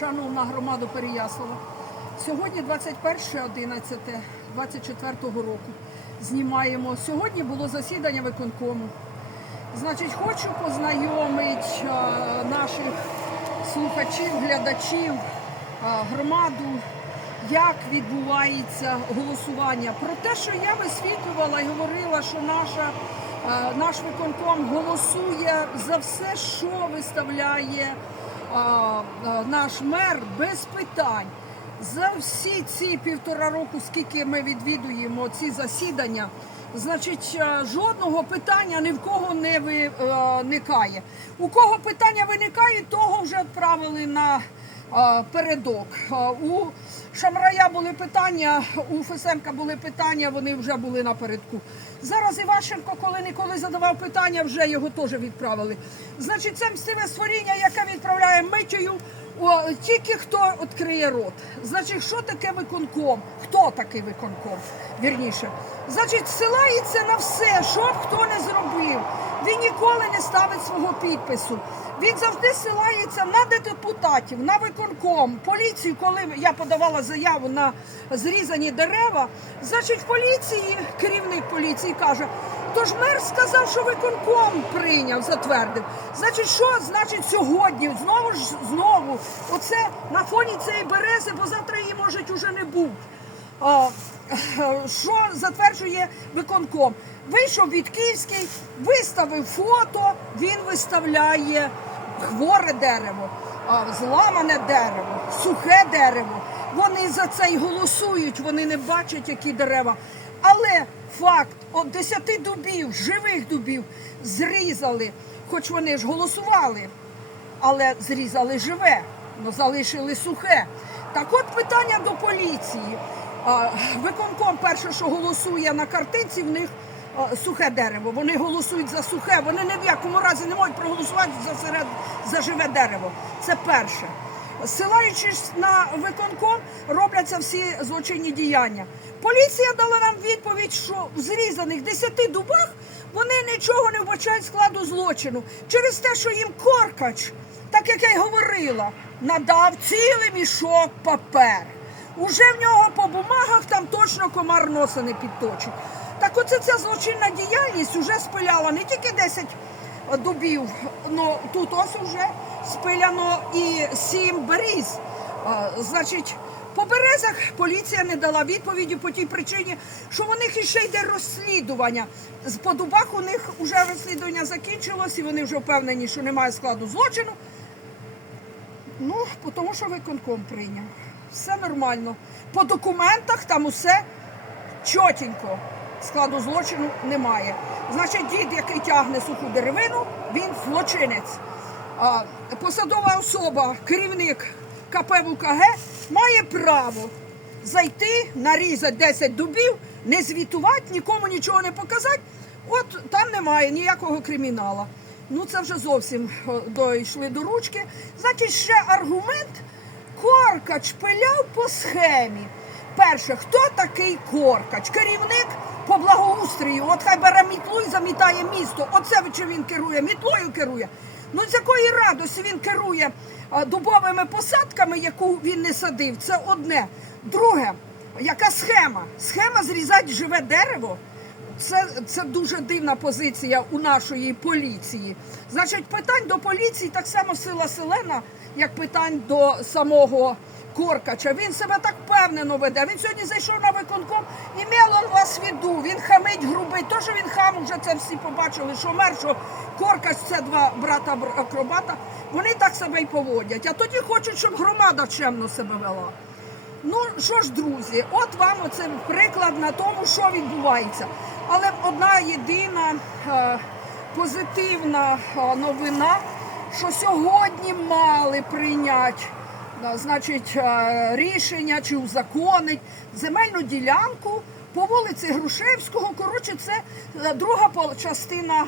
шановна громада Переяслава. Сьогодні 21.11.24 року. Знімаємо. Сьогодні було засідання виконкому. Значить, хочу познайомити е, наших слухачів, глядачів, е, громаду, як відбувається голосування. Про те, що я висвітлювала і говорила, що наша, е, наш виконком голосує за все, що виставляє наш мер без питань. За всі ці півтора року, скільки ми відвідуємо ці засідання, значить, жодного питання ні в кого не виникає. У кого питання виникає, того вже відправили на передок. У Шамрая були питання, у Фесенка були питання, вони вже були напередку. Зараз Івашенко, коли ніколи задавав питання, вже його теж відправили. Значить, це мстиве створіння, яке відправляє митію. О, тільки хто відкриє рот. Значить, що таке виконком? Хто такий виконком? Вірніше. Значить, силається на все, що б хто не зробив. Він ніколи не ставить свого підпису. Він завжди силається на депутатів, на виконком, поліцію. Коли я подавала заяву на зрізані дерева, значить, поліції керівник поліції каже. Тож мер сказав, що виконком прийняв, затвердив. Значить, що значить сьогодні? Знову ж знову, оце на фоні цієї берези, бо завтра її можуть уже не бути. Що затверджує виконком? Вийшов від Київський, виставив фото, він виставляє хворе дерево, зламане дерево, сухе дерево. Вони за це й голосують, вони не бачать, які дерева. Але факт, от 10 дубів, живих дубів зрізали, хоч вони ж голосували, але зрізали живе, але залишили сухе. Так от питання до поліції. Виконком перше, що голосує на картинці, в них сухе дерево. Вони голосують за сухе, вони ні в якому разі не можуть проголосувати за, серед, за живе дерево. Це перше. Силаючись на виконком, робляться всі злочинні діяння. Поліція дала нам відповідь, що в зрізаних 10 дубах вони нічого не вбачають складу злочину через те, що їм Коркач, так як я й говорила, надав цілий мішок папер. Уже в нього по бумагах там точно комар носа не підточить. Так оце ця злочинна діяльність вже спиляла не тільки 10 дубів, но тут ось вже спиляно і сім беріз. А, Значить, по березах поліція не дала відповіді по тій причині, що у них іще йде розслідування. По дубах у них вже розслідування закінчилось, і вони вже впевнені, що немає складу злочину. Ну, тому що виконком прийняв. Все нормально. По документах там усе чотенько. Складу злочину немає. Значить, дід, який тягне суху деревину, він злочинець. А, посадова особа, керівник КП ВКГ має право зайти, нарізати 10 дубів, не звітувати, нікому нічого не показати. От там немає ніякого кримінала. Ну це вже зовсім дійшли до ручки. Значить, ще аргумент. Коркач пиляв по схемі. Перше, хто такий Коркач? Керівник по благоустрою. От хай бере мітлу і замітає місто. Оце чи він керує, мітлою керує. Ну з якої радості він керує дубовими посадками, яку він не садив, це одне. Друге, яка схема? Схема зрізати живе дерево. Це, це дуже дивна позиція у нашої поліції. Значить, питань до поліції так само сила селена, як питань до самого Коркача. Він себе так впевнено веде. Він сьогодні зайшов на виконком і мелон вас віду. Він хамить грубий. То, що він хам, вже це всі побачили, що мер, що Коркач це два брата бр- акробата. Вони так себе й поводять. А тоді хочуть, щоб громада чемно себе вела. Ну що ж, друзі, от вам оце приклад на тому, що відбувається. Але одна єдина е, позитивна е, новина, що сьогодні мали прийняти е, значить, рішення чи узаконить земельну ділянку по вулиці Грушевського. Коротше, це друга частина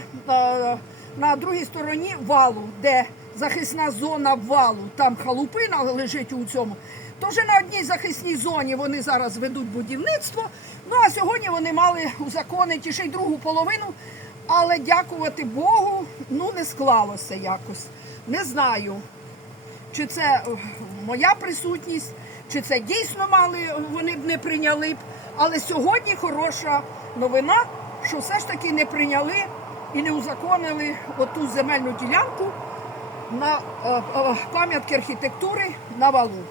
на другій стороні валу, де захисна зона валу. Там халупина лежить у цьому. То вже на одній захисній зоні вони зараз ведуть будівництво. Ну а сьогодні вони мали узаконити ще й другу половину. Але дякувати Богу, ну не склалося якось. Не знаю. чи це е, моя присутність, чи це дійсно мали, вони б не прийняли б. Але сьогодні хороша новина, що все ж таки не прийняли і не узаконили оту земельну ділянку на е, е, пам'ятки архітектури на валу.